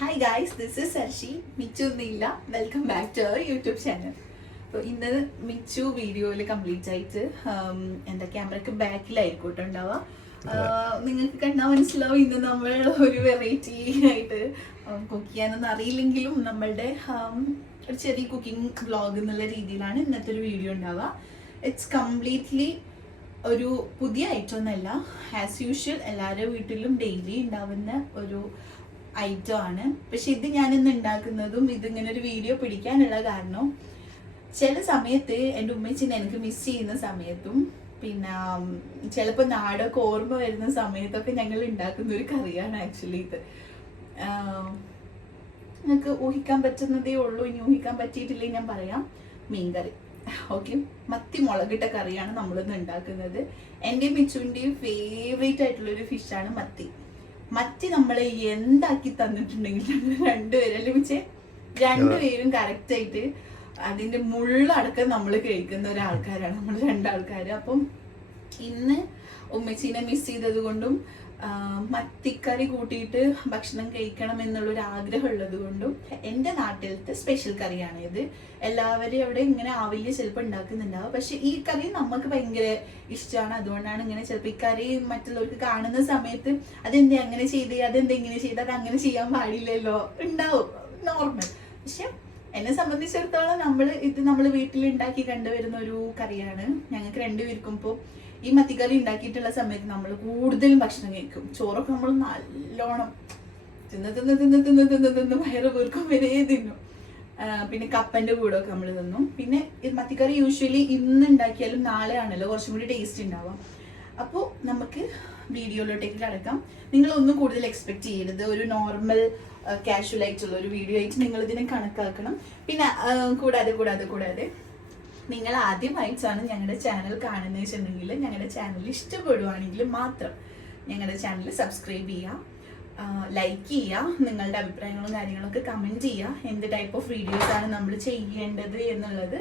Hi guys this is Arshi Michu Neela welcome back to our YouTube channel അപ്പോൾ ഇന്ന് മിച്ചു വീഡിയോയിൽ complete ആയിട്ട് എന്താ ക്യാമറയ്ക്ക് ബാക്കിലായിരിക്കും കേട്ടോ ഉണ്ടാവുക. നിങ്ങൾക്ക് കണ്ടാൽ മനസ്സിലാവും ഇന്ന് നമ്മൾ ഒരു വെറൈറ്റി ആയിട്ട് കുക്ക് ചെയ്യാനൊന്നും അറിയില്ലെങ്കിലും നമ്മളുടെ ഒരു ചെറിയ കുക്കിംഗ് വ്ളോഗ് എന്നുള്ള രീതിയിലാണ് ഇന്നത്തെ ഒരു വീഡിയോ ഉണ്ടാവുക. ഇറ്റ്സ് കംപ്ലീറ്റ്ലി ഒരു പുതിയ ഐറ്റം ഒന്നല്ല. ആസ് യൂഷ്വൽ എല്ലാവരുടെ വീട്ടിലും ഡെയിലി ഉണ്ടാവുന്ന ഒരു ഐറ്റം ആണ്. പക്ഷെ ഇത് ഞാൻ ഇന്ന് ഉണ്ടാക്കുന്നതും ഇതിങ്ങനെ ഒരു വീഡിയോ പിടിക്കാനുള്ള കാരണം ചില സമയത്ത് എന്റെ ഉമ്മച്ചിനെ എനിക്ക് മിസ് ചെയ്യുന്ന സമയത്തും പിന്നെ ചിലപ്പോൾ നാടൊക്കെ ഓർമ്മ വരുന്ന സമയത്തൊക്കെ ഞങ്ങൾ ഉണ്ടാക്കുന്ന ഒരു കറിയാണ് ആക്ച്വലി ഇത്. നിങ്ങൾക്ക് ഊഹിക്കാൻ പറ്റുന്നതേ ഉള്ളൂ. ഇനി ഊഹിക്കാൻ പറ്റിയിട്ടില്ലേ ഞാൻ പറയാം. മീൻകറി. ഓക്കെ. മത്തി മുളകിട്ട കറിയാണ് നമ്മളിന്ന് ഉണ്ടാക്കുന്നത് എന്റെ മിച്ചുവിന്റെയും ഫേവറേറ്റ് ആയിട്ടുള്ള ഒരു ഫിഷാണ് മത്തി. മത്തി നമ്മളെ എന്താക്കി തന്നിട്ടുണ്ടെങ്കിൽ രണ്ടുപേരും അല്ലെ മിച്ചേ രണ്ടുപേരും കറക്റ്റ് ആയിട്ട് അതിന്റെ മുള്ളടക്കം നമ്മൾ കഴിക്കുന്ന ഒരാൾക്കാരാണ് നമ്മൾ രണ്ടാൾക്കാര്. അപ്പം ഇന്ന് ഉമ്മച്ചീനെ മിസ് ചെയ്തത് കൊണ്ടും മത്തിക്കറി കൂട്ടിയിട്ട് ഭക്ഷണം കഴിക്കണം എന്നുള്ളൊരു ആഗ്രഹം ഉള്ളത് കൊണ്ടും എന്റെ നാട്ടിലത്തെ സ്പെഷ്യൽ കറിയാണ് ഇത്. എല്ലാവരും അവിടെ ഇങ്ങനെ ആവില്ല ചിലപ്പോൾ ഉണ്ടാക്കുന്നുണ്ടാവും. പക്ഷെ ഈ കറി നമുക്ക് ഭയങ്കര ഇഷ്ടമാണ് അതുകൊണ്ടാണ് ഇങ്ങനെ ചിലപ്പോൾ ഈ കറി മറ്റുള്ളവർക്ക് കാണുന്ന സമയത്ത് അതെന്താ അങ്ങനെ ചെയ്ത് അതെന്താ ഇങ്ങനെ ചെയ്ത് അത് അങ്ങനെ ചെയ്യാൻ പാടില്ലല്ലോ. ഉണ്ടാവും. നോർമൽ പക്ഷെ എന്നെ സംബന്ധിച്ചിടത്തോളം നമ്മൾ ഇത് നമ്മൾ വീട്ടിൽ ഉണ്ടാക്കി കണ്ടുവരുന്ന ഒരു കറിയാണ്. ഞങ്ങൾക്ക് രണ്ടുപേർക്കും ഇപ്പോൾ ഈ മത്തിക്കറി ഉണ്ടാക്കിയിട്ടുള്ള സമയത്ത് നമ്മൾ കൂടുതലും ഭക്ഷണം കഴിക്കും. ചോറൊക്കെ നമ്മൾ നല്ലോണം തിന്ന് തിന്ന് തിന്ന് തിന്ന് തിന്ന് തിന്ന് വയറ് വീർക്കും വരെ തിന്നും. പിന്നെ കപ്പന്റെ കൂടെ ഒക്കെ നമ്മൾ തിന്നും. പിന്നെ ഈ മത്തിക്കറി യൂഷ്വലി ഇന്ന് ഉണ്ടാക്കിയാലും നാളെ ആണല്ലോ കുറച്ചും കൂടി ടേസ്റ്റ് ഉണ്ടാവാം അപ്പോൾ നമുക്ക് വീഡിയോയിലോട്ടേക്ക് കിടക്കാം. നിങ്ങൾ ഒന്നും കൂടുതൽ എക്സ്പെക്ട് ചെയ്യരുത്. ഒരു നോർമൽ കാഷ്വൽ ആയിട്ടുള്ള ഒരു വീഡിയോ ആയിട്ട് നിങ്ങൾ ഇതിനെ കണക്കാക്കണം. പിന്നെ കൂടാതെ കൂടാതെ കൂടാതെ നിങ്ങൾ ആദ്യമായിട്ടാണ് ഞങ്ങളുടെ ചാനൽ കാണുന്നത് വെച്ചിട്ടുണ്ടെങ്കിൽ ഞങ്ങളുടെ ചാനൽ ഇഷ്ടപ്പെടുവാണെങ്കിൽ മാത്രം ഞങ്ങളുടെ ചാനൽ സബ്സ്ക്രൈബ് ചെയ്യുക. ലൈക്ക് ചെയ്യുക. നിങ്ങളുടെ അഭിപ്രായങ്ങളും കാര്യങ്ങളൊക്കെ കമന്റ് ചെയ്യുക. എന്ത് ടൈപ്പ് ഓഫ് വീഡിയോസാണ് നമ്മൾ ചെയ്യേണ്ടത് എന്നുള്ളത്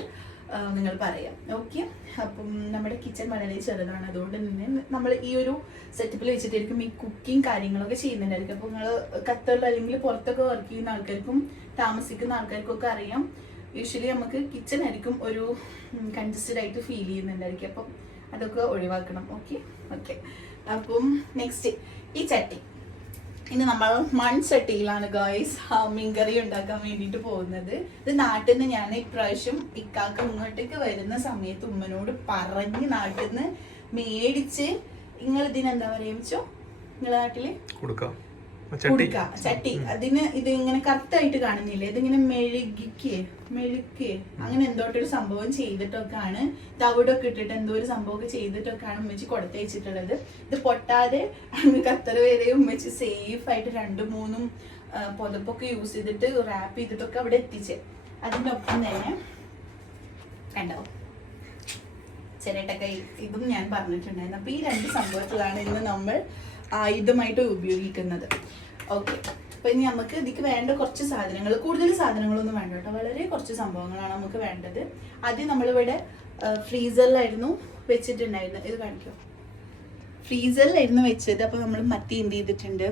നിങ്ങൾ പറയാം. ഓക്കെ അപ്പം നമ്മുടെ കിച്ചൺ വളരെ ചെറുതാണ്. അതുകൊണ്ട് തന്നെ നമ്മൾ ഈ ഒരു സെറ്റപ്പിൽ വെച്ചിട്ടായിരിക്കും ഈ കുക്കിംഗ് കാര്യങ്ങളൊക്കെ ചെയ്യുന്നുണ്ടായിരിക്കും. അപ്പോൾ നിങ്ങൾ ഖത്തറിൽ അല്ലെങ്കിൽ പുറത്തൊക്കെ വർക്ക് ചെയ്യുന്ന ആൾക്കാർക്കും താമസിക്കുന്ന ആൾക്കാർക്കും ഒക്കെ അറിയാം. യൂഷ്വലി നമുക്ക് കിച്ചൺ ആയിരിക്കും ഒരു കൺജസ്റ്റഡ് ആയിട്ട് ഫീൽ ചെയ്യുന്നുണ്ടായിരിക്കും. അപ്പം അതൊക്കെ ഒഴിവാക്കണം. ഓക്കെ ഓക്കെ അപ്പം നെക്സ്റ്റ് ഈ ചട്ടി. ഇനി നമ്മൾ മൺചട്ടിയിലാണ് ഗോയ്സ് മീൻകറി ഉണ്ടാക്കാൻ വേണ്ടിയിട്ട് പോകുന്നത്. ഇത് നാട്ടിൽ നിന്ന് ഞാൻ ഇപ്രാവശ്യം ഇക്കാക്ക് ഇങ്ങോട്ടേക്ക് വരുന്ന സമയത്ത് ഉമ്മനോട് പറഞ്ഞ് നാട്ടിൽ നിന്ന് മേടിച്ച് നിങ്ങൾ ഇതിനെന്താ പറയുക നിങ്ങളെ നാട്ടിൽ? കൊടുക്കാം. കുടുക്ക ചട്ടി. അതിന് ഇത് ഇങ്ങനെ കറക്റ്റായിട്ട് കാണുന്നില്ലേ? ഇതിങ്ങനെ മെഴുകിക്കേ മെഴുക്കേ. അങ്ങനെ എന്തോട്ടൊരു സംഭവം ചെയ്തിട്ടൊക്കെയാണ് തവിടൊക്കെ ഇട്ടിട്ട് എന്തോ ഒരു സംഭവമൊക്കെ ചെയ്തിട്ടൊക്കെയാണ് ഉമ്മച്ചി കൊടുത്തയച്ചിട്ടുള്ളത്. ഇത് പൊട്ടാതെ ഖത്തർ വരെ ഉമ്മച്ചി സേഫ് ആയിട്ട് രണ്ടും മൂന്നും പുതപ്പൊക്കെ യൂസ് ചെയ്തിട്ട് റാപ്പ് ചെയ്തിട്ടൊക്കെ അവിടെ എത്തിച്ച്. അതിന്റെ ഒപ്പം തന്നെ കണ്ടോ? ചിരട്ടക്കൈ ഇതും ഞാൻ പറഞ്ഞിട്ടുണ്ടായിരുന്നു. അപ്പൊ ഈ രണ്ട് സംഭവത്തിലാണ് ഇന്ന് നമ്മൾ ആയുധമായിട്ട് ഉപയോഗിക്കുന്നത്. ഓക്കെ അപ്പൊ ഇനി നമുക്ക് ഇതിക്ക് വേണ്ട കുറച്ച് സാധനങ്ങൾ കൂടുതൽ സാധനങ്ങളൊന്നും വേണ്ട കേട്ടോ. വളരെ കുറച്ച് സംഭവങ്ങളാണ് നമുക്ക് വേണ്ടത്. ആദ്യം നമ്മളിവിടെ ഫ്രീസറിലായിരുന്നു വെച്ചിട്ടുണ്ടായിരുന്നത്. ഇത് കാണിക്കോ. ഫ്രീസറിലായിരുന്നു വെച്ചത്. അപ്പോൾ നമ്മൾ മത്തി എന്ത് ചെയ്തിട്ടുണ്ട്?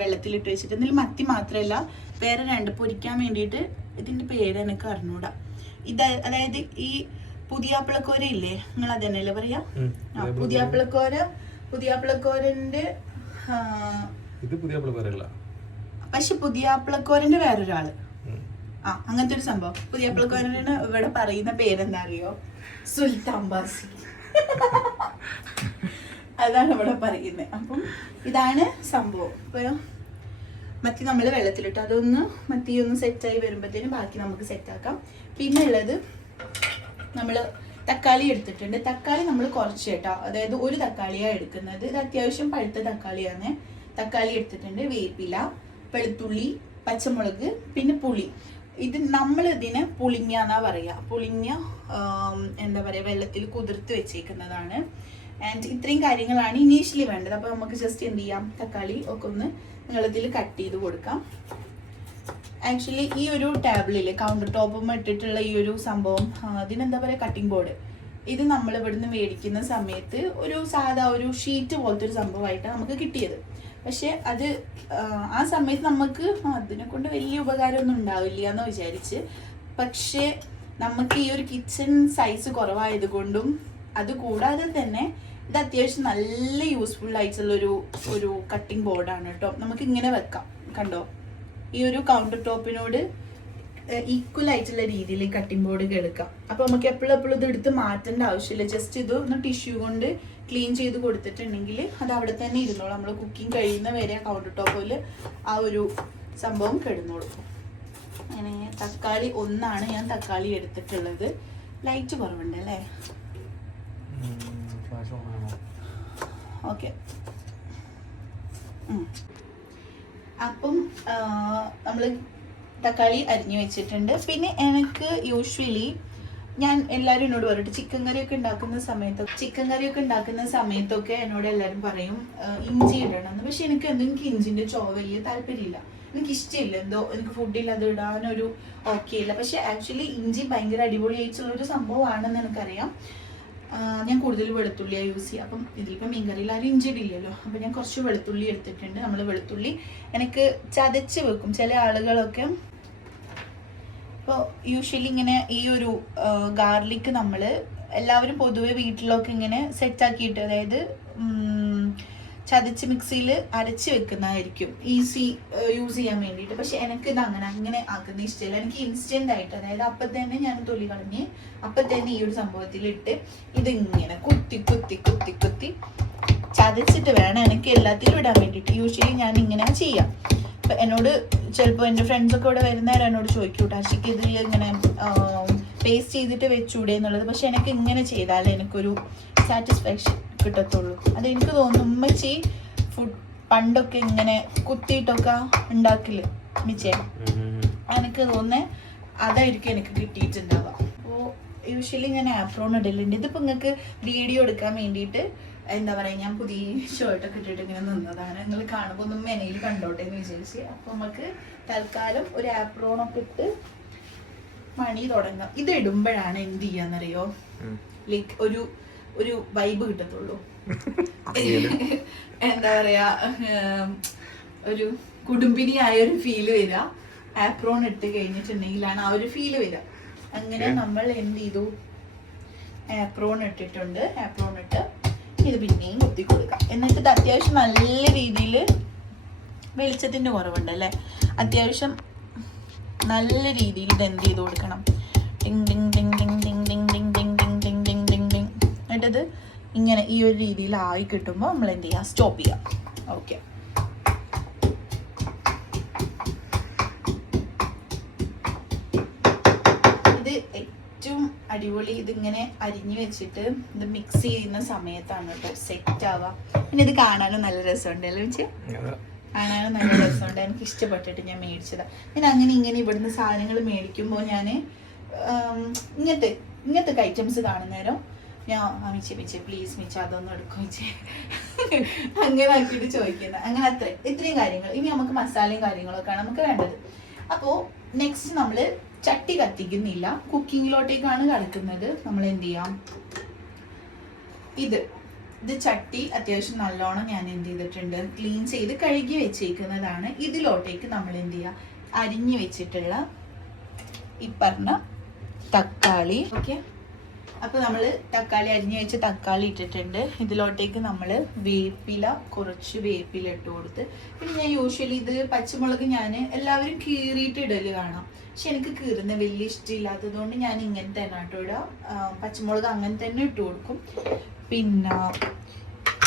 വെള്ളത്തിലിട്ട് വെച്ചിട്ട്. ഇതിൽ മത്തി മാത്രമല്ല വേറെ രണ്ട് പൊരിക്കാൻ വേണ്ടിയിട്ട് ഇതിന്റെ പേര് എനിക്ക് അറിഞ്ഞൂടാ. ഇത് അതായത് ഈ പുതിയാപ്പിളക്കോര ഇല്ലേ? നിങ്ങൾ അത് തന്നെയല്ലേ പറയാ? പുതിയാപ്പിളക്കോര പുതിയാപ്പിളക്കോരന്റെ ആ, ഇത് പുതിയ പിള്ളേരല്ല പക്ഷെ പുതിയാപ്ലക്കോരന്റെ വേറൊരാൾ. ആ അങ്ങനത്തെ ഒരു സംഭവം. പുതിയാപ്ലക്കോരന് ഇവിടെ പറയുന്ന പേരെന്താ അറിയോ സുൽത്താൻ ബാസി. അതാണ് ഇവിടെ പറയുന്നത് അപ്പം ഇതാണ് സംഭവം. ഇപ്പൊ മത്തി നമ്മൾ വെള്ളത്തിലിട്ട്. അതൊന്ന് മത്തി ഒന്ന് സെറ്റായി വരുമ്പോഴത്തേനും ബാക്കി നമുക്ക് സെറ്റാക്കാം പിന്നെ ഉള്ളത് നമ്മൾ തക്കാളി എടുത്തിട്ടുണ്ട്. തക്കാളി നമ്മൾ കുറച്ച് കേട്ടോ. അതായത് ഒരു തക്കാളിയാണ് എടുക്കുന്നത്. ഇത് അത്യാവശ്യം പഴുത്ത തക്കാളിയാണ്. തക്കാളി എടുത്തിട്ടുണ്ട്. വേപ്പില വെളുത്തുള്ളി പച്ചമുളക് പിന്നെ പുളി. ഇത് നമ്മൾ ഇതിന് പുളിങ്ങ എന്നാ പറയുക പുളിങ്ങ എന്താ പറയുക വെള്ളത്തിൽ കുതിർത്ത് വെച്ചേക്കുന്നതാണ്. ആൻഡ് ഇത്രയും കാര്യങ്ങളാണ് ഇനീഷ്യലി വേണ്ടത്. അപ്പോൾ നമുക്ക് ജസ്റ്റ് എന്ത് ചെയ്യാം? തക്കാളി ഒക്കെ ഒന്ന് നീളത്തിൽ കട്ട് ചെയ്ത് കൊടുക്കാം. ആക്ച്വലി ഈ ഒരു ടേബിളിൽ കൗണ്ടർ ടോപ്പും ഇട്ടിട്ടുള്ള ഈ ഒരു സംഭവം അതിനെന്താ പറയുക കട്ടിംഗ് ബോർഡ് ഇത് നമ്മൾ ഇവിടുന്ന് മേടിക്കുന്ന സമയത്ത് ഒരു സാധാ ഒരു ഷീറ്റ് പോലത്തെ ഒരു സംഭവമായിട്ടാണ് നമുക്ക് കിട്ടിയത്. പക്ഷെ അത് ആ, സമയത്ത് നമുക്ക് അതിനെ കൊണ്ട് വലിയ ഉപകാരമൊന്നും ഉണ്ടാവില്ല എന്ന് വിചാരിച്ച്. പക്ഷേ നമുക്ക് ഈ ഒരു കിച്ചൺ സൈസ് കുറവായത് കൊണ്ടും അത് കൂടാതെ തന്നെ ഇത് അത്യാവശ്യം നല്ല യൂസ്ഫുൾ ആയിട്ടുള്ള ഒരു ഒരു കട്ടിംഗ് ബോർഡാണ് കേട്ടോ. നമുക്ക് ഇങ്ങനെ വെക്കാം. കണ്ടോ? ഈ ഒരു കൗണ്ടർ ടോപ്പിനോട് ഈക്വൽ ആയിട്ടുള്ള രീതിയിൽ കട്ടിംഗ് ബോർഡ് എടുക്കാം. അപ്പോൾ നമുക്ക് എപ്പോഴും എപ്പോഴും ഇത് എടുത്ത് മാറ്റേണ്ട ആവശ്യമില്ല. ജസ്റ്റ് ഇത് ഒന്ന് ടിഷ്യൂ കൊണ്ട് ക്ലീൻ ചെയ്ത് കൊടുത്തിട്ടുണ്ടെങ്കിൽ അത് അവിടെ തന്നെ ഇരുന്നോളൂ. നമ്മൾ കുക്കിംഗ് കഴിയുന്ന വരെ കൗണ്ടർ ടോപ്പിൽ ആ ഒരു സംഭവം കിടന്നോളൂ. അങ്ങനെ തക്കാളി ഒന്നാണ് ഞാൻ തക്കാളി എടുത്തിട്ടുള്ളത്. ലൈറ്റ് കുറവുണ്ട് അല്ലേ? ഓക്കെ അപ്പം നമ്മൾ തക്കാളി അരിഞ്ഞു വെച്ചിട്ടുണ്ട്. പിന്നെ എനിക്ക് യൂഷ്വലി ഞാൻ എല്ലാവരും എന്നോട് പറഞ്ഞിട്ട് ചിക്കൻ കറിയൊക്കെ ഉണ്ടാക്കുന്ന സമയത്ത് ചിക്കൻ കറിയൊക്കെ ഉണ്ടാക്കുന്ന സമയത്തൊക്കെ എന്നോട് എല്ലാവരും പറയും ഇഞ്ചി ഇടണമെന്ന് പക്ഷെ എനിക്ക് എനിക്ക് ഇഞ്ചിന്റെ ചോ വലിയ താല്പര്യമില്ല. എനിക്ക് ഇഷ്ടമില്ല എന്തോ എനിക്ക് ഫുഡിൽ അത് ഇടാനൊരു ഓക്കെ ഇല്ല. പക്ഷെ ആക്ച്വലി ഇഞ്ചി ഭയങ്കര അടിപൊളിയായിട്ടുള്ള ഒരു സംഭവമാണെന്ന് എനിക്കറിയാം. ഞാൻ കൂടുതൽ വെളുത്തുള്ളിയാണ് യൂസ് ചെയ്യുക. അപ്പം ഇതിലിപ്പോൾ മീൻകറിയിൽ ആരും ഇഞ്ചിടില്ലല്ലോ അപ്പം ഞാൻ കുറച്ച് വെളുത്തുള്ളി എടുത്തിട്ടുണ്ട്. നമ്മൾ വെളുത്തുള്ളി എനിക്ക് ചതച്ച് വെക്കും. ചില ആളുകളൊക്കെ ഇപ്പോൾ യൂഷ്വലി ഇങ്ങനെ ഈ ഒരു ഗാർലിക്ക് നമ്മൾ എല്ലാവരും പൊതുവെ വീട്ടിലൊക്കെ ഇങ്ങനെ സെറ്റാക്കിയിട്ട് അതായത് ചതച്ച് മിക്സിയിൽ അരച്ച് വെക്കുന്നതായിരിക്കും. ഈസി യൂസ് ചെയ്യാൻ വേണ്ടിയിട്ട്. പക്ഷെ എനിക്ക് ഇത് അങ്ങനെ അങ്ങനെ ആക്കുന്ന ഇഷ്ടമില്ല. എനിക്ക് ഇൻസ്റ്റന്റ് ആയിട്ട് അതായത് അപ്പം തന്നെ ഞാൻ തൊലി കളഞ്ഞ് അപ്പം തന്നെ ഈ ഒരു സംഭവത്തിൽ ഇട്ട് ഇതിങ്ങനെ കുത്തി കുത്തി കുത്തി കുത്തി ചതച്ചിട്ട് വേണം എനിക്ക് എല്ലാത്തിലും ഇടാൻ വേണ്ടിയിട്ട്. യൂഷ്വലി ഞാൻ ഇങ്ങനെ ചെയ്യാം. അപ്പൊ എന്നോട് ചിലപ്പോൾ എന്റെ ഫ്രണ്ട്സ് ഒക്കെ ഇവിടെ വരുന്നവരെ എന്നോട് ചോദിക്കും കേട്ടോ അർഷിക്ക് ഇത് ഇങ്ങനെ പേസ്റ്റ് ചെയ്തിട്ട് വെച്ചൂടെ? എന്നുള്ളത്. പക്ഷെ എനിക്ക് ഇങ്ങനെ ചെയ്താലേ എനിക്കൊരു സാറ്റിസ്ഫാക്ഷൻ കിട്ടത്തുള്ളൂ. അത് എനിക്ക് തോന്നുന്നു ഉമ്മച്ചി ഫുഡ് പണ്ടൊക്കെ ഇങ്ങനെ കുത്തിയിട്ടൊക്കെ ഉണ്ടാക്കില്ല വിജയം എനിക്ക് തോന്നുന്നേ അതായിരിക്കും എനിക്ക് കിട്ടിയിട്ടുണ്ടാവുക. അപ്പോൾ യൂഷ്വലി ഞാൻ ആപ്രോൺ ഇടലുണ്ട്. ഇതിപ്പോൾ നിങ്ങൾക്ക് വീഡിയോ എടുക്കാൻ വേണ്ടിയിട്ട് എന്താ പറയുക ഞാൻ പുതിയ ഷർട്ടൊക്കെ ഇട്ടിട്ട് ഇങ്ങനെ നിന്നതാണ്. നിങ്ങൾ കാണുമ്പോൾ ഒന്നും മെനയിൽ കണ്ടോട്ടെ എന്ന് വിചാരിച്ച്. അപ്പോൾ നമുക്ക് തൽക്കാലം ഒരു ആപ്രോണൊക്കെ ഇട്ട് മണി തുടങ്ങാം. ഇത് ഇടുമ്പോഴാണ് എന്ത് ചെയ്യാന്നറിയോ? ലൈക്ക് ഒരു ഒരു വൈബ് കിട്ടത്തുള്ളൂ. എന്താ പറയാ ഒരു കുടുംബിനിയായ ഒരു ഫീൽ വരിക. ആപ്രോൺ ഇട്ട് കഴിഞ്ഞിട്ടുണ്ടെങ്കിലാണ് ആ ഒരു ഫീൽ വരിക. അങ്ങനെ നമ്മൾ എന്ത് ചെയ്തു? ആപ്രോൺ ഇട്ടിട്ടുണ്ട്. ആപ്രോൺ ഇട്ട് ഇത് പിന്നെയും കുത്തി കൊടുക്കാം എന്നിട്ട് ഇത് അത്യാവശ്യം നല്ല രീതിയിൽ വെളിച്ചത്തിന്റെ കുറവുണ്ട് അല്ലേ? അത്യാവശ്യം നല്ല രീതിയിൽ ഇത് എന്ത് ചെയ്ത് കൊടുക്കണം? ടിങ് ടിങ് ടിങ് ടിങ് എന്നിട്ടത് ഇങ്ങനെ ഈ ഒരു രീതിയിലായി കിട്ടുമ്പോൾ നമ്മൾ എന്ത് ചെയ്യുക സ്റ്റോപ്പ് ചെയ്യാം. ഓക്കെ ഇത് ഏറ്റവും അടിപൊളി ഇതിങ്ങനെ അരിഞ്ഞു വെച്ചിട്ട് ഇത് മിക്സ് ചെയ്യുന്ന സമയത്താണ് കേട്ടോ സെറ്റ് ആവുക. പിന്നെ ഇത് കാണാനും നല്ല രസമുണ്ട് അല്ലേ കാണാനും നല്ല രസമുണ്ട്. എനിക്ക് ഇഷ്ടപ്പെട്ടിട്ട് ഞാൻ മേടിച്ചതാണ് ഞാൻ അങ്ങനെ ഇങ്ങനെ ഇവിടുന്ന് സാധനങ്ങൾ മേടിക്കുമ്പോൾ ഞാൻ ഇങ്ങനത്തെ ഇങ്ങനത്തെ ഐറ്റംസ് കാണുന്നേരം ഞാൻ മിച്ചേ മിച്ചി പ്ലീസ് മിച്ച അതൊന്നും എടുക്കും മിച്ചേ. അങ്ങനെ ആക്കിയിട്ട് ചോദിക്കുന്നത് അങ്ങനെ അത്ര. ഇത്രയും കാര്യങ്ങൾ. ഇനി നമുക്ക് മസാലയും കാര്യങ്ങളൊക്കെയാണ് നമുക്ക് വേണ്ടത്. അപ്പോൾ നെക്സ്റ്റ് നമ്മൾ ചട്ടി കത്തിക്കുന്നില്ല. കുക്കിങ്ങിലോട്ടേക്കാണ് കളിക്കുന്നത് നമ്മൾ എന്ത് ചെയ്യാം? ഇത്. ഇത് ചട്ടി അത്യാവശ്യം നല്ലോണം ഞാൻ എന്ത് ചെയ്തിട്ടുണ്ട്? ക്ലീൻ ചെയ്ത് കഴുകി വെച്ചേക്കുന്നതാണ്. ഇതിലോട്ടേക്ക് നമ്മൾ എന്ത് ചെയ്യുക അരിഞ്ഞു വെച്ചിട്ടുള്ള ഈ പറഞ്ഞ തക്കാളി. ഓക്കെ. അപ്പൊ നമ്മൾ തക്കാളി അരിഞ്ഞു വെച്ച് തക്കാളി ഇട്ടിട്ടുണ്ട്. ഇതിലോട്ടേക്ക് നമ്മൾ വേപ്പില കുറച്ച് വേപ്പില ഇട്ട് കൊടുത്ത്. പിന്നെ ഞാൻ യൂഷ്വലി ഇത് പച്ചമുളക് ഞാൻ എല്ലാവരും കീറിയിട്ട് ഇടൽ കാണാം. പക്ഷെ എനിക്ക് കീറുന്ന വലിയ ഇഷ്ടമില്ലാത്തതുകൊണ്ട് ഞാൻ ഇങ്ങനെ തന്നെ കേട്ടോ ഇടുക പച്ചമുളക് അങ്ങനെ തന്നെ ഇട്ട് കൊടുക്കും. പിന്നെ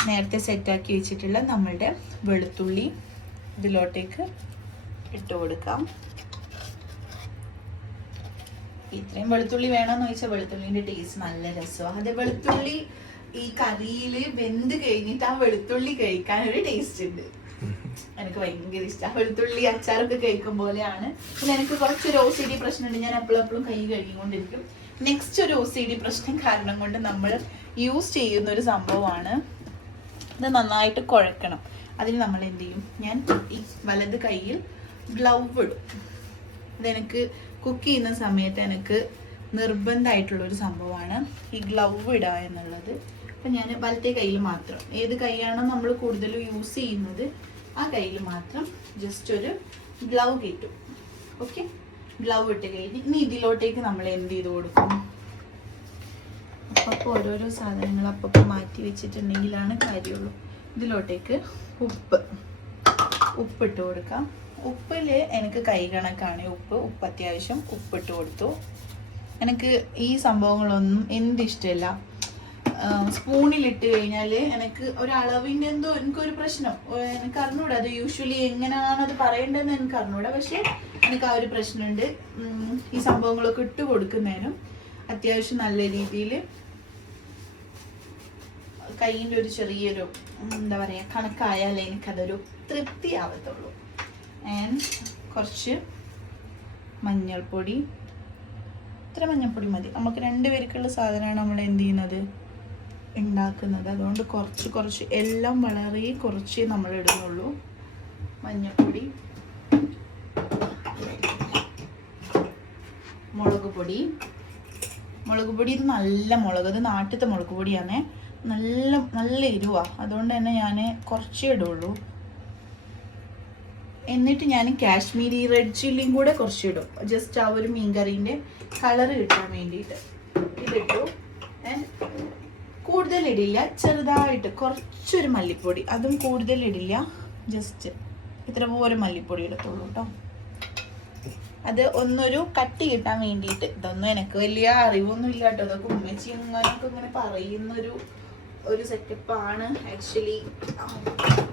നേരത്തെ സെറ്റാക്കി വെച്ചിട്ടുള്ള നമ്മളുടെ വെളുത്തുള്ളി ഇതിലോട്ടേക്ക് ഇട്ട് കൊടുക്കാം. ഇത്രയും വെളുത്തുള്ളി വേണമെന്ന് ചോദിച്ചാൽ വെളുത്തുള്ളിന്റെ ടേസ്റ്റ് നല്ല രസമാണ് അത് വെളുത്തുള്ളി ഈ കറിയിൽ വെന്ത് കഴിഞ്ഞിട്ട് ആ വെളുത്തുള്ളി കഴിക്കാൻ ഒരു ടേസ്റ്റ് ഉണ്ട്. എനിക്ക് ഭയങ്കര ഇഷ്ടമാണ് വെളുത്തുള്ളി അച്ചാറൊക്കെ കഴിക്കും പോലെയാണ്. പിന്നെ എനിക്ക് കുറച്ചൊരു ഒ സി ഡി പ്രശ്നമുണ്ട്. ഞാൻ എപ്പോഴും എപ്പോഴും കൈ കഴുകിക്കൊണ്ടിരിക്കും. നെക്സ്റ്റ് ഒരു ഒ സി ഡി പ്രശ്നം കാരണം കൊണ്ട് നമ്മൾ യൂസ് ചെയ്യുന്ന ഒരു സംഭവമാണ്. ഇത് നന്നായിട്ട് കുഴക്കണം. അതിന് നമ്മൾ എന്ത് ചെയ്യും? ഞാൻ ഈ വലത് കയ്യിൽ ഗ്ലൗവ് ഇടും. ഇതെനിക്ക് കുക്ക് ചെയ്യുന്ന സമയത്ത് എനിക്ക് നിർബന്ധമായിട്ടുള്ളൊരു സംഭവമാണ് ഈ ഗ്ലൗവ് ഇടുക എന്നുള്ളത്. അപ്പം ഞാൻ വലത്തെ കയ്യിൽ മാത്രം. ഏത് കൈയാണോ നമ്മൾ കൂടുതലും യൂസ് ചെയ്യുന്നത് ആ കയ്യിൽ മാത്രം ജസ്റ്റ് ഒരു ഗ്ലൗ കിട്ടും. ഓക്കെ ഗ്ലൗ ഇട്ട് കഴിഞ്ഞ് ഇനി ഇതിലോട്ടേക്ക് നമ്മൾ എന്ത് ചെയ്ത് കൊടുക്കും? അപ്പോൾ ഓരോരോ സാധനങ്ങൾ അപ്പം മാറ്റി വെച്ചിട്ടുണ്ടെങ്കിലാണ് കാര്യമുള്ളൂ. ഇതിലോട്ടേക്ക് ഉപ്പ്. ഉപ്പിട്ട് കൊടുക്കാം. ഉപ്പിൽ എനിക്ക് കൈ കണക്കാണ്. ഉപ്പ് ഉപ്പ് അത്യാവശ്യം ഉപ്പിട്ട് കൊടുത്തു. എനിക്ക് ഈ സംഭവങ്ങളൊന്നും എന്തിഷ്ടമല്ല സ്പൂണിലിട്ട് കഴിഞ്ഞാൽ എനിക്ക് ഒരളവിന്റെ എന്തോ എനിക്കൊരു പ്രശ്നം. എനിക്ക് അറിഞ്ഞൂടാ അത് യൂഷ്വലി എങ്ങനെയാണ് അത് പറയേണ്ടതെന്ന് എനിക്ക് അറിഞ്ഞൂടാ. പക്ഷേ എനിക്ക് ആ ഒരു പ്രശ്നമുണ്ട്. ഈ സംഭവങ്ങളൊക്കെ ഇട്ട് കൊടുക്കുന്നതിനും അത്യാവശ്യം നല്ല രീതിയിൽ കയ്യിന്റെ ഒരു ചെറിയൊരു എന്താ പറയുക കണക്കായാലേ എനിക്കതൊരു തൃപ്തി ആവത്തുള്ളൂ. ആൻഡ് കുറച്ച് മഞ്ഞൾപ്പൊടി. ഇത്ര മഞ്ഞൾപ്പൊടി മതി. നമുക്ക് രണ്ട് പേർക്കുള്ള സാധനമാണ് നമ്മൾ എന്ത് ചെയ്യുന്നത്? ഉണ്ടാക്കുന്നത്. അതുകൊണ്ട് കുറച്ച് കുറച്ച് എല്ലാം വളരെ കുറച്ച് നമ്മൾ ഇടുന്നുള്ളൂ. മഞ്ഞൾപ്പൊടി മുളക് പൊടി. മുളക് പൊടി നല്ല മുളക്. ഇത് നാട്ടിലത്തെ മുളക് പൊടിയാണ്. നല്ല നല്ല എരിവാണ് അതുകൊണ്ട് തന്നെ ഞാൻ കുറച്ചേ ഇടുള്ളൂ. എന്നിട്ട് ഞാൻ കാശ്മീരി റെഡ് ചില്ലിയും കൂടെ കുറച്ച് ഇടും ജസ്റ്റ് ആ ഒരു മീൻകറീന്റെ കളർ കിട്ടാൻ വേണ്ടിയിട്ട്. ഇതിട്ടു. ഇടില്ല. ചെറുതായിട്ട് കുറച്ചൊരു മല്ലിപ്പൊടി. അതും കൂടുതൽ ഇടില്ല. ജസ്റ്റ് ഇത്ര പോലെ മല്ലിപ്പൊടി എടുത്തോളൂ കേട്ടോ അത് ഒന്നൊരു കട്ടി കിട്ടാൻ വേണ്ടിയിട്ട്. ഇതൊന്നും എനിക്ക് വലിയ അറിവൊന്നും ഇല്ല കേട്ടോ അതൊക്കെ ഉമ്മച്ചി ഇങ്ങനൊക്കെ ഇങ്ങനെ പറയുന്നൊരു ഒരു സെറ്റപ്പാണ് ആക്ച്വലി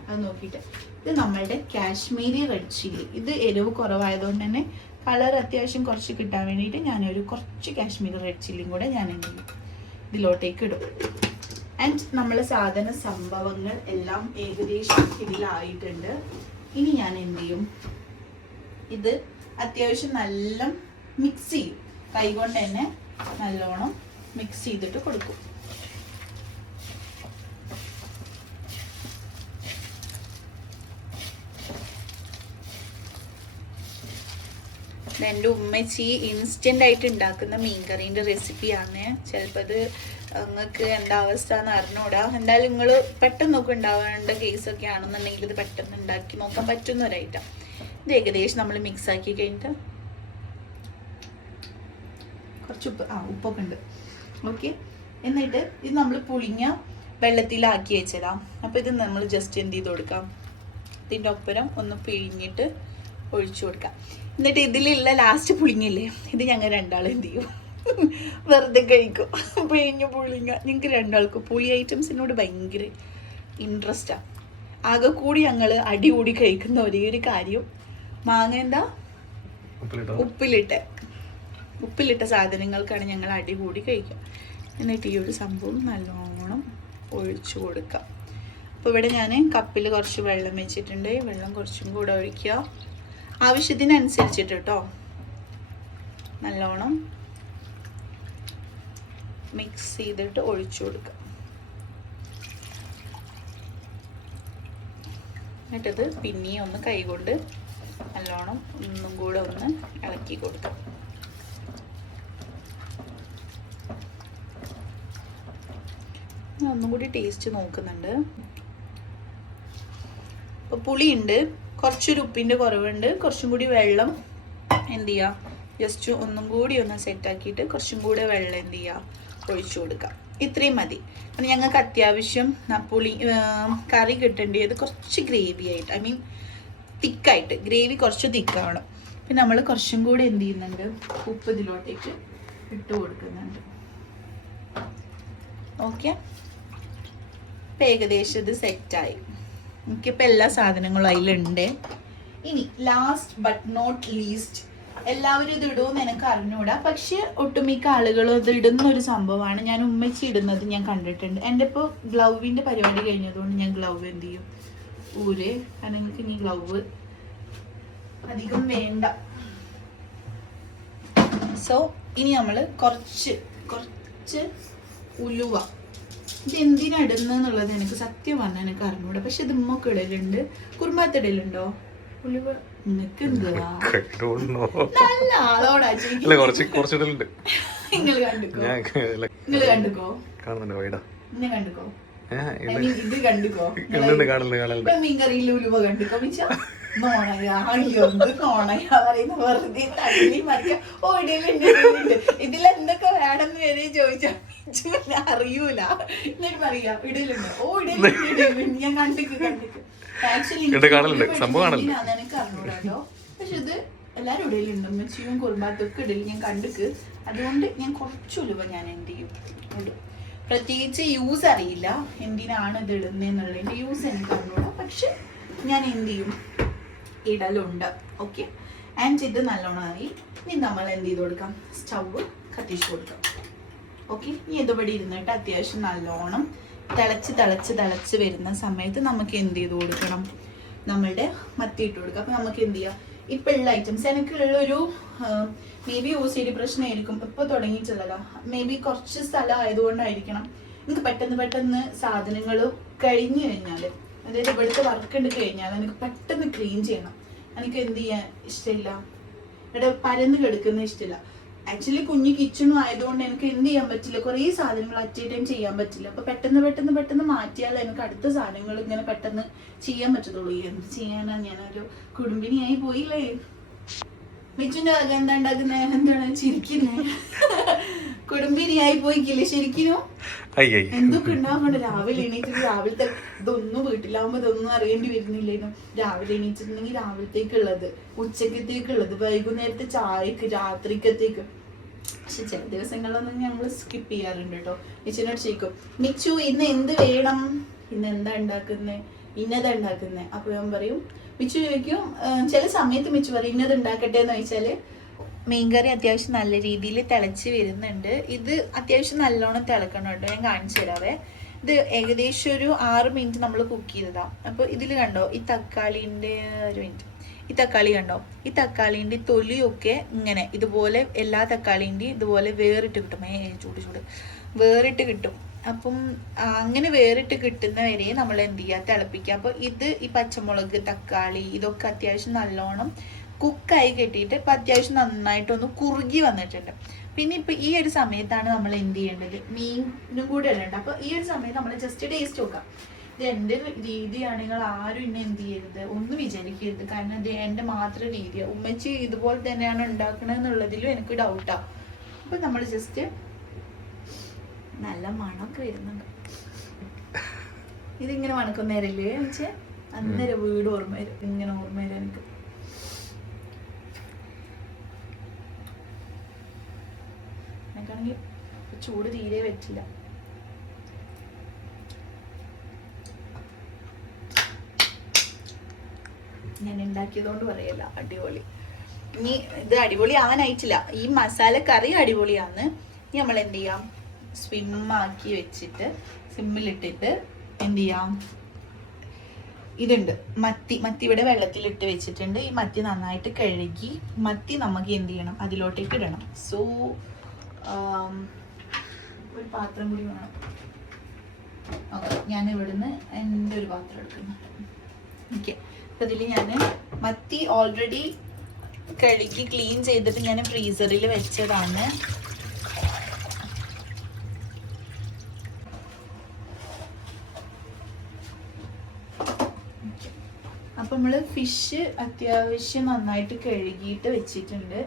അത് നോക്കിയിട്ട്. ഇത് നമ്മളുടെ കാശ്മീരി റെഡ് ചില്ലി ഇത് എരിവ് കുറവായതുകൊണ്ട് തന്നെ കളർ അത്യാവശ്യം കുറച്ച് കിട്ടാൻ വേണ്ടിയിട്ട് ഞാനൊരു കുറച്ച് കാശ്മീരി റെഡ് ചില്ലിയും കൂടെ ഞാൻ എന്ത് ഇതിലോട്ടേക്ക് ഇടും. ആൻഡ് നമ്മളെ സാധന സംഭവങ്ങൾ എല്ലാം ഏകദേശം ഇതിലായിട്ടുണ്ട്. ഇനി ഞാൻ എന്ത് ചെയ്യും? ഇത് അത്യാവശ്യം നല്ല മിക്സ് ചെയ്യും. കൈകൊണ്ട് തന്നെ നല്ലോണം മിക്സ് ചെയ്തിട്ട് കൊടുക്കും. എന്റെ ഉമ്മച്ചി ഇൻസ്റ്റന്റ് ആയിട്ട് ഉണ്ടാക്കുന്ന മീൻകറീന്റെ റെസിപ്പിയാണ് ചിലപ്പോൾ അത് നിങ്ങൾക്ക് എന്താ അവസ്ഥ എന്ന് അറിഞ്ഞൂടാ. എന്തായാലും നിങ്ങൾ പെട്ടെന്നൊക്കെ ഉണ്ടാവേണ്ട കേസൊക്കെ ആണെന്നുണ്ടെങ്കിൽ ഇത് പെട്ടെന്ന് ഉണ്ടാക്കി നോക്കാൻ പറ്റുന്ന ഒരു ഐറ്റം ഇത് ഏകദേശം നമ്മൾ മിക്സ് ആക്കി കഴിഞ്ഞിട്ട് കുറച്ച് ഉപ്പ് ആ ഉപ്പൊക്കെ ഉണ്ട് ഓക്കെ എന്നിട്ട് ഇത് നമ്മൾ പുളിങ്ങ വെള്ളത്തിലാക്കി വെച്ചതാം. അപ്പോൾ ഇത് നമ്മൾ ജസ്റ്റ് എന്ത് ചെയ്ത് കൊടുക്കാം? ഇതിന്റെ ഒപ്പരം ഒന്ന് പിഴിഞ്ഞിട്ട് ഒഴിച്ചു കൊടുക്കാം. എന്നിട്ട് ഇതിലുള്ള ലാസ്റ്റ് പുളിങ്ങില്ലേ? ഇത് ഞങ്ങൾ രണ്ടാളും എന്ത് ചെയ്യും? വെറുതെ കഴിക്കും. പിഴിഞ്ഞ് പുളിങ്ങ. ഞങ്ങൾക്ക് രണ്ടാൾക്കും പുളി ഐറ്റംസിനോട് ഭയങ്കര ഇൻട്രസ്റ്റാണ് ആകെ കൂടി ഞങ്ങൾ അടികൂടി കഴിക്കുന്ന ഒരേ ഒരു കാര്യം. മാങ്ങ എന്താ? ഉപ്പിലിട്ടോ. ഉപ്പിലിട്ട് സാധനങ്ങൾക്കാണ് ഞങ്ങൾ അടികൂടി കഴിക്കുക. എന്നിട്ട് ഈ ഒരു സംഭവം നല്ലോണം ഒഴിച്ചു കൊടുക്കാം. അപ്പോൾ ഇവിടെ ഞാൻ കപ്പിൽ കുറച്ച് വെള്ളം വെച്ചിട്ടുണ്ട്. വെള്ളം കുറച്ചും കൂടെ ഒഴിക്കുക. ആവശ്യത്തിനനുസരിച്ചിട്ട് കേട്ടോ നല്ലോണം മിക്സ് ചെയ്തിട്ട് ഒഴിച്ചു കൊടുക്കുക എന്നിട്ടത് പിന്നെയും ഒന്ന് കൈകൊണ്ട് നല്ലോണം ഒന്നും കൂടെ ഒന്ന് ഇളക്കി കൊടുക്കാം. ഒന്നും കൂടി ടേസ്റ്റ് നോക്കുന്നുണ്ട്. പുളിയുണ്ട്. കുറച്ചൊരു ഉപ്പിന്റെ കുറവുണ്ട്. കുറച്ചും കൂടി വെള്ളം എന്ത് ചെയ്യുക ജസ്റ്റ് ഒന്നും കൂടി ഒന്ന് സെറ്റാക്കിയിട്ട് കുറച്ചും കൂടെ വെള്ളം എന്ത് ചെയ്യുക ഒഴിച്ചു കൊടുക്കുക ഇത്രയും മതി. കാരണം ഞങ്ങൾക്ക് അത്യാവശ്യം നപ്പുളി കറി കിട്ടേണ്ടത് കുറച്ച് ഗ്രേവി ആയിട്ട് ഐ മീൻ തിക്കായിട്ട് ഗ്രേവി കുറച്ച് തിക്കാവണം പിന്നെ നമ്മൾ കുറച്ചും കൂടി എന്ത് ചെയ്യുന്നുണ്ട്? ഉപ്പ് ഇതിലോട്ടേക്ക് ഇട്ട് കൊടുക്കുന്നുണ്ട്. ഓക്കെ ഏകദേശം ഇത് സെറ്റായി എനിക്കിപ്പോൾ എല്ലാ സാധനങ്ങളും അതിലുണ്ട്. ഇനി ലാസ്റ്റ് ബട്ട് നോട്ട് ലീസ്റ്റ് എല്ലാവരും ഇത് ഇടുമെന്ന് എനിക്ക് അറിഞ്ഞൂടാ. പക്ഷെ ഒട്ടുമിക്ക ആളുകളും ഇത് ഇടുന്ന ഒരു സംഭവമാണ്. ഞാൻ ഉമ്മച്ചി ഇടുന്നത് ഞാൻ കണ്ടിട്ടുണ്ട്. എന്റെ ഇപ്പോൾ ഗ്ലൗവിന്റെ പരിപാടി കഴിഞ്ഞതുകൊണ്ട് ഞാൻ ഗ്ലൗവ് എന്ത് ചെയ്യും? ഊര്. എനിക്ക് ഇനി ഗ്ലൗവ് അധികം വേണ്ട. സോ ഇനി നമ്മൾ കുറച്ച് കുറച്ച് ഉലുവ. ഇത് എന്തിനാ ഇടുന്നെന്നുള്ളത് എനിക്ക് സത്യം പറഞ്ഞാൽ എനിക്ക് അറിഞ്ഞൂടാ. പക്ഷെ ഇത് ഉമ്മക്ക് ഇടലുണ്ട്. കുറുമ്പാത്ത് ഇടലുണ്ടോ? ഉലുവ നല്ല ആളോടാ അല്ല കുറച്ച് കുറച്ചിടലുണ്ട് നിങ്ങൾ കണ്ടുക്കോ? നിങ്ങൾ കണ്ടുക്കോ? ഇത് കണ്ടുക്കോ? മീൻകറിയിൽ ഉലുവ കണ്ടുക്കോ മിച്ച? എന്ത് വെറുതെ തള്ളി ഇതിൽ എന്തൊക്കെ വേണമെന്ന് വരെ ചോദിച്ചാ മിച്ചുവിന് അറിയൂല. എന്നിട്ട് പറയാ ഇടയിലുണ്ട് ഓ ഇടയിലുണ്ട് ഇടയിലുണ്ട് ഞാൻ കണ്ടിക്ക് കണ്ടിക്ക്. ആക്ച്വലി. എനിക്ക് അറിഞ്ഞൂടാട്ടോ. പക്ഷെ ഇത് എല്ലാരും ഇടയിലുണ്ട് അമ്മച്ചിയും കുറുമ്പാത്തൊക്കെ ഇടയിൽ ഞാൻ കണ്ടിക്ക്. അതുകൊണ്ട് ഞാൻ കുറച്ച് ഉലുവ ഞാൻ എന്ത് ചെയ്യും? ഇടും. പ്രത്യേകിച്ച് യൂസ് അറിയില്ല. എന്തിനാണ് ഇത് ഇടുന്നതെന്നുള്ളതിന്റെ യൂസ് എനിക്ക് അറിഞ്ഞൂടാ. പക്ഷെ ഞാൻ എന്ത് ചെയ്യും? ഇടലുണ്ട്. ഓക്കെ ആൻഡ് ഇത് നല്ലോണമായി ഇനി നമ്മൾ എന്ത് ചെയ്ത് കൊടുക്കാം? സ്റ്റവ് കത്തിച്ച് കൊടുക്കാം. ഓക്കെ ഇനി ഇതുപടി ഇരുന്നിട്ട് അത്യാവശ്യം നല്ലോണം തിളച്ച് തിളച്ച് തിളച്ച് വരുന്ന സമയത്ത് നമുക്ക് എന്ത് ചെയ്ത് കൊടുക്കണം? നമ്മളുടെ മത്തി ഇട്ട് കൊടുക്കാം. അപ്പം നമുക്ക് എന്ത് ചെയ്യാം? ഇപ്പം ഉള്ള items എനിക്കുള്ളൊരു may be O C D പ്രശ്നമായിരിക്കും. ഇപ്പോൾ തുടങ്ങിയിട്ടുള്ളതാ. മേ ബി കുറച്ച് സ്ഥലം ആയതുകൊണ്ടായിരിക്കണം. എനിക്ക് പെട്ടെന്ന് പെട്ടെന്ന് സാധനങ്ങൾ കഴിഞ്ഞു കഴിഞ്ഞാൽ അതായത് ഇവിടുത്തെ വർക്ക് ഉണ്ട് കഴിഞ്ഞാൽ എനിക്ക് പെട്ടെന്ന് ക്ലീൻ ചെയ്യണം. എനിക്ക് എന്ത് ചെയ്യാൻ ഇഷ്ടമില്ല. ഇവിടെ പരന്ന് കിടക്കുന്ന ഇഷ്ടമില്ല. ആക്ച്വലി കുഞ്ഞു കിച്ചണും ആയതുകൊണ്ട് എനിക്ക് എന്ത് ചെയ്യാൻ പറ്റില്ല. കുറേ സാധനങ്ങൾ അറ്റ് ടൈം ചെയ്യാൻ പറ്റില്ല. അപ്പൊ പെട്ടെന്ന് പെട്ടെന്ന് പെട്ടെന്ന് മാറ്റിയാൽ എനിക്ക് അടുത്ത സാധനങ്ങൾ ഇങ്ങനെ പെട്ടെന്ന് ചെയ്യാൻ പറ്റത്തുള്ളൂ. എന്ത് ചെയ്യാനാ ഞാനൊരു കുടുംബിനിയായി പോയില്ലേ? മിച്ചുന്റെ വക എന്താ ഉണ്ടാക്കുന്നേ എന്താണ്? ചിരിക്കുന്നേ. കുടുംബിനിയായി പോയിക്കില്ലേ ശരിക്കും അയ്യേ എന്തൊക്കെ ഉണ്ടാവുന്നുണ്ട് രാവിലെ എണീറ്റിട്ട് രാവിലത്തെ ഇതൊന്നും വീട്ടിലാവുമ്പോ ഇതൊന്നും അറിയേണ്ടി വരുന്നില്ലായിരുന്നു രാവിലെ എണീറ്റിട്ടുണ്ടെങ്കിൽ രാവിലത്തേക്കുള്ളത് ഉച്ചക്കത്തേക്കുള്ളത് വൈകുന്നേരത്തെ ചായക്ക് രാത്രിക്കത്തേക്ക്. പക്ഷെ ചില ദിവസങ്ങളിലൊന്നും ഞങ്ങൾ സ്കിപ്പ് ചെയ്യാറുണ്ട് കേട്ടോ. മിച്ചിനോട് ചോദിക്കും മിച്ചു ഇന്ന് എന്ത് വേണം? ഇന്ന് എന്താ ഉണ്ടാക്കുന്നേ? ഇന്നതാ ഉണ്ടാക്കുന്നേ? അപ്പൊ ഞാൻ പറയും മിച്ചു ചോദിക്കും "ഏഹ്, ചില സമയത്ത് മിച്ചു പറയും ഇന്നത് ഉണ്ടാക്കട്ടെ എന്ന് വെച്ചാൽ മീൻകറി അത്യാവശ്യം നല്ല രീതിയിൽ തിളച്ച് വരുന്നുണ്ട്. ഇത് അത്യാവശ്യം നല്ലോണം തിളക്കണം കേട്ടോ ഞാൻ കാണിച്ചു തരാവേ. ഇത് ഏകദേശം ഒരു ആറ് മിനിറ്റ് നമ്മൾ കുക്ക് ചെയ്തതാണ് അപ്പോൾ ഇതിൽ കണ്ടോ ഈ തക്കാളിന്റെ ഒരു മിനിറ്റ് ഈ തക്കാളി കണ്ടോ ഈ തക്കാളിന്റെ തൊലിയൊക്കെ ഇങ്ങനെ ഇതുപോലെ എല്ലാ തക്കാളിന്റെയും ഇതുപോലെ വേറിട്ട് കിട്ടും. ഏ ചൂട് ചൂട്. വേറിട്ട് കിട്ടും. അപ്പം അങ്ങനെ വേറിട്ട് കിട്ടുന്ന വരെ നമ്മൾ എന്ത് ചെയ്യുക തിളപ്പിക്കുക അപ്പോൾ ഇത് ഈ പച്ചമുളക് തക്കാളി ഇതൊക്കെ അത്യാവശ്യം നല്ലോണം കുക്കായി കെട്ടിയിട്ട് ഇപ്പം അത്യാവശ്യം നന്നായിട്ടൊന്ന് കുറുകി വന്നിട്ടുണ്ട്. പിന്നെ ഇപ്പം ഈ ഒരു സമയത്താണ് നമ്മൾ എന്ത് ചെയ്യേണ്ടത്? മീനും കൂടെ ഇടേണ്ടത് അപ്പോൾ ഈ ഒരു സമയത്ത് നമ്മൾ ജസ്റ്റ് ടേസ്റ്റ് നോക്കാം. ഇത് എന്റെ രീതിയാണ്? നിങ്ങൾ ആരും ഇന്നെ എന്ത് ചെയ്യരുത്? ഒന്നും വിചാരിക്കരുത്. കാരണം ഇത് എന്റെ മാത്രം രീതിയാണ് ഉമ്മച്ചി ഇതുപോലെ തന്നെയാണ് ഉണ്ടാക്കണത് എന്നുള്ളതിലും എനിക്ക് ഡൗട്ടാണ് അപ്പോൾ നമ്മൾ ജസ്റ്റ് നല്ല മണമൊക്കെ വരുന്നുണ്ട്. ഇതിങ്ങനെ മണക്കുന്നേരല്ലേ വെച്ചേ അന്നേരം വീട് ഓർമ്മ വരും. ഇങ്ങനെ ഓർമ്മ വരും എനിക്ക്. എനിക്കാണെങ്കിൽ ചൂട് തീരെ പറ്റില്ല. ഞാൻ ഉണ്ടാക്കിയതുകൊണ്ട് പറയല്ല. അടിപൊളി. ഇനി ഇത് അടിപൊളി ആവാനായിട്ടില്ല. ഈ മസാല കറി അടിപൊളിയാന്ന്. ഇനി നമ്മൾ എന്ത് ചെയ്യാം? സ്വിമ്മാക്കി വെച്ചിട്ട് സിമ്മിലിട്ടിട്ട് എന്ത് ചെയ്യാം ഇതുണ്ട്. മത്തി മത്തി ഇവിടെ വെള്ളത്തിലിട്ട് വെച്ചിട്ടുണ്ട്. ഈ മത്തി നന്നായിട്ട് കഴുകി മത്തി നമുക്ക് എന്ത് ചെയ്യണം? അതിലോട്ടേക്ക് ഇടണം. സോ ഒരു പാത്രം കൂടി വേണം. ഓക്കെ ഞാൻ ഇവിടുന്ന് എന്റെ ഒരു പാത്രം എടുക്കുന്നു. ഓക്കെ അപ്പം ഇതിൽ ഞാൻ മത്തി ഓൾറെഡി കഴുകി ക്ലീൻ ചെയ്തിട്ട് ഞാൻ ഫ്രീസറിൽ വെച്ചതാണ്. അപ്പം നമ്മൾ ഫിഷ് അത്യാവശ്യം നന്നായിട്ട് കഴുകിയിട്ട് വെച്ചിട്ടുണ്ട്.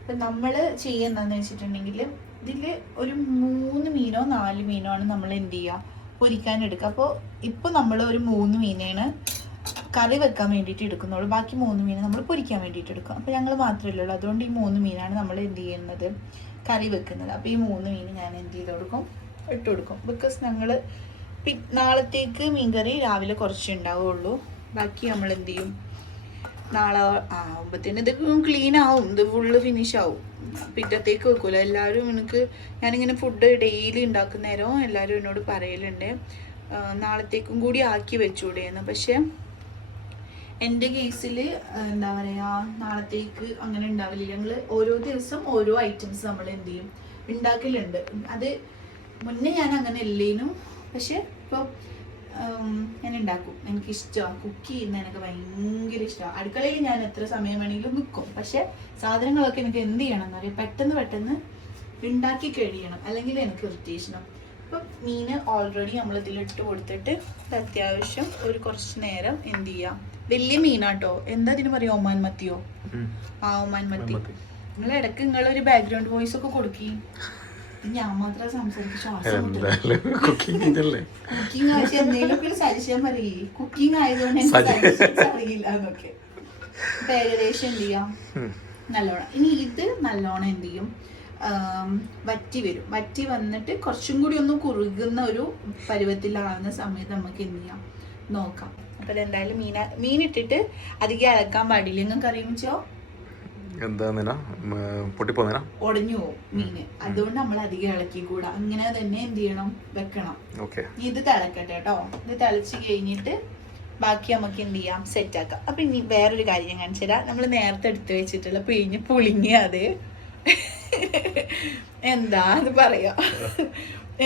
അപ്പം നമ്മൾ ചെയ്യുന്നതെന്ന് വെച്ചിട്ടുണ്ടെങ്കിൽ ഇതിൽ ഒരു മൂന്ന് മീനോ നാല് മീനോ ആണ് നമ്മൾ എന്ത് ചെയ്യുക? പൊരിക്കാൻ എടുക്കുക. അപ്പോൾ ഇപ്പോൾ നമ്മൾ ഒരു മൂന്ന് മീനാണ് കറി വെക്കാൻ വേണ്ടിയിട്ട് എടുക്കുന്നുള്ളൂ. ബാക്കി മൂന്ന് മീൻ നമ്മൾ പൊരിക്കാൻ വേണ്ടിയിട്ട് എടുക്കും. അപ്പോൾ ഞങ്ങൾ മാത്രമല്ലേ ഉള്ളൂ അതുകൊണ്ട് ഈ മൂന്ന് മീനാണ് നമ്മൾ എന്ത് ചെയ്യുന്നത്? കറി വെക്കുന്നത്. അപ്പോൾ ഈ മൂന്ന് മീൻ ഞാൻ എന്ത് ചെയ്ത് കൊടുക്കും? ഇട്ട് കൊടുക്കും. ബിക്കോസ് ഞങ്ങൾ നാളത്തേക്ക് മീൻകറി രാവിലെ കുറച്ച് ഉണ്ടാവുള്ളൂ ബാക്കി നമ്മൾ എന്ത് ചെയ്യും നാളെ ആവുമ്പത്തേന് ഇത് ക്ലീൻ ആവും. ഇത് ഫുള്ള് ഫിനിഷ് ആവും. പിറ്റത്തേക്ക് വെക്കൂല. എല്ലാവരും എനിക്ക് ഞാനിങ്ങനെ ഫുഡ് ഡെയിലി ഉണ്ടാക്കുന്ന നേരം എല്ലാവരും എന്നോട് പറയലുണ്ട്. നാളത്തേക്കും കൂടി ആക്കി വെച്ചൂടെ എന്ന് പക്ഷെ എന്റെ കേസിൽ എന്താ പറയുക നാളത്തേക്ക് അങ്ങനെ ഉണ്ടാവില്ല ഞങ്ങൾ ഓരോ ദിവസം ഓരോ ഐറ്റംസ് നമ്മൾ എന്ത് ചെയ്യും? ഉണ്ടാക്കലുണ്ട് അത് മുന്നേ ഞാൻ അങ്ങനെ ഇല്ലേനും പക്ഷെ ഇപ്പോൾ ഞാൻ ഉണ്ടാക്കും എനിക്ക് ഇഷ്ടമാണ് കുക്ക് ചെയ്യുന്ന എനിക്ക് ഭയങ്കര ഇഷ്ടമാണ് അടുക്കളയിൽ ഞാൻ എത്ര സമയം വേണമെങ്കിലും നിൽക്കും പക്ഷെ സാധനങ്ങളൊക്കെ എനിക്ക് എന്ത് ചെയ്യണം എന്ന് പറയാം പെട്ടെന്ന് പെട്ടെന്ന് ഉണ്ടാക്കി കഴിയണം. അല്ലെങ്കിൽ എനിക്ക് ഇറിറ്റേഷനും അപ്പം മീന് ഓൾറെഡി നമ്മൾ ഇതിലിട്ട് കൊടുത്തിട്ട് അത്യാവശ്യം ഒരു കുറച്ച് നേരം എന്ത് ചെയ്യാം. വലിയ മീനാട്ടോ. എന്താ ഇതിന് പറയാ? ഒമാൻ മത്തിയോ? ആ ഒമാൻ മത്തി. നിങ്ങൾ ഇടയ്ക്ക് നിങ്ങളൊരു ബാക്ക്ഗ്രൗണ്ട് വോയിസ് ഒക്കെ കൊടുക്കി. ഞാൻ മാത്രം സംസാരിക്കും ശ്വാസം എന്തായാലും കുക്കിംഗ് ഇതല്ലേ? കുക്കിംഗ് ആവശ്യം എന്തെങ്കിലും സജഷൻ പറയേ. കുക്കിംഗ് ആയതുകൊണ്ട് എനിക്ക് Suggestion. suggestions അറിയില്ല എന്നൊക്കെ അപ്പൊ ഏകദേശം എന്ത് ചെയ്യാം? ഉം. നല്ലോണം. ഇനി ഇത് നല്ലോണം എന്ത് ചെയ്യും? വറ്റി വരും. വറ്റി വന്നിട്ട് കുറച്ചും കൂടി ഒന്ന് കുറുകുന്ന ഒരു പരുവത്തിലാകുന്ന സമയത്ത് നമുക്ക് എന്ത് ചെയ്യാം? നോക്കാം. അപ്പൊ എന്തായാലും മീന മീനിട്ടിട്ട് അധികം ഇളക്കാൻ പാടില്ല. നിങ്ങൾക്ക് അറിയുമോ എന്താ നിന? പൊട്ടിപ്പോന്നിനാ ഉടഞ്ഞു പോകും മീന്. അതുകൊണ്ട് നമ്മൾ അധികം ഇളക്കി കൂടാ. അങ്ങനെ തന്നെ എന്ത് ചെയ്യണം? വെക്കണം. ഇത് തിളക്കട്ടെ കേട്ടോ. ഇത് തിളച്ച് കഴിഞ്ഞിട്ട് ബാക്കി നമുക്ക് എന്ത് ചെയ്യാം? സെറ്റ് ആക്കാം. അപ്പൊ ഇനി വേറൊരു കാര്യം ഞാൻ കാണിച്ചു തരാം. നമ്മൾ നേരത്തെ എടുത്തു വെച്ചിട്ടുള്ള പിഴിഞ്ഞ് പുളിങ്ങി അത് എന്താ അത് പറയാ?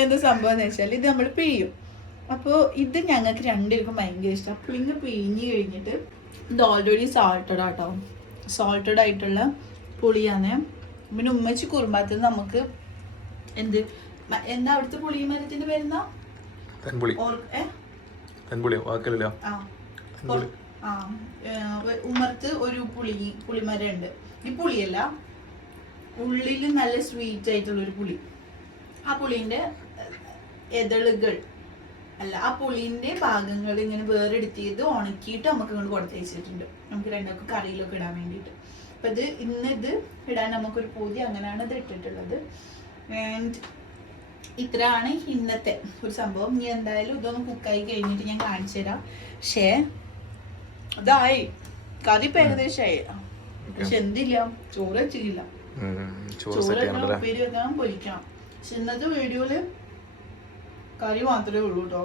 എന്ത് സംഭവം എന്ന് വെച്ചാൽ ഇത് നമ്മൾ പിഴിയും. അപ്പോൾ ഇത് ഞങ്ങൾക്ക് രണ്ടുപേർക്കും ഭയങ്കര ഇഷ്ടമാണ് പുളിങ്ങ് പിഴിഞ്ഞ് കഴിഞ്ഞിട്ട് ഇത് ഓൾറെഡി സാൾട്ടഡ് ആട്ടോ. സോൾട്ടഡ് ആയിട്ടുള്ള പുളിയാണ്. പിന്നെ ഉമ്മച്ചി കുറുമ്പാത്തത് നമുക്ക് എന്ത്? എന്താ അവിടുത്തെ പുളി മരത്തിന്റെ പേരെന്താ? ഉമ്മർത്ത് ഒരു പുളി പുളിമരം ഉണ്ട് ഈ പുളിയല്ല ഉള്ളിൽ നല്ല സ്വീറ്റ് ആയിട്ടുള്ള ഒരു പുളി. ആ പുളിന്റെ എതളുകൾ. അല്ല ആ പുളിന്റെ ഭാഗങ്ങൾ ഇങ്ങനെ വേറെടുത്ത് ചെയ്ത് ഉണക്കിയിട്ട് നമുക്ക് ഇങ്ങോട്ട് കൊടുത്തു വെച്ചിട്ടുണ്ട്. നമുക്ക് രണ്ടൊക്കെ കറിയിലൊക്കെ ഇടാൻ വേണ്ടിയിട്ട്. അപ്പൊ ഇത് ഇന്ന് ഇത് ഇടാൻ നമുക്കൊരു പൂതി അങ്ങനെയാണ് ഇത് ഇട്ടിട്ടുള്ളത്. ആൻഡ് ഇത്രയാണ് ഇന്നത്തെ ഒരു സംഭവം. ഇനി എന്തായാലും ഇതൊന്ന് കുക്കായി കഴിഞ്ഞിട്ട് ഞാൻ കാണിച്ചു തരാം. പക്ഷേ ഇതായി. കറി ഇപ്പൊ ഏകദേശമായി പക്ഷെ എന്തില്ല? ചോറ് വെച്ചില്ല ചോറ് ഉപ്പേരി വെക്കണം പൊരിക്കണം പക്ഷെ ഇന്നത്തെ വീഡിയോയിൽ കറി മാത്രമേ ഉള്ളൂ കേട്ടോ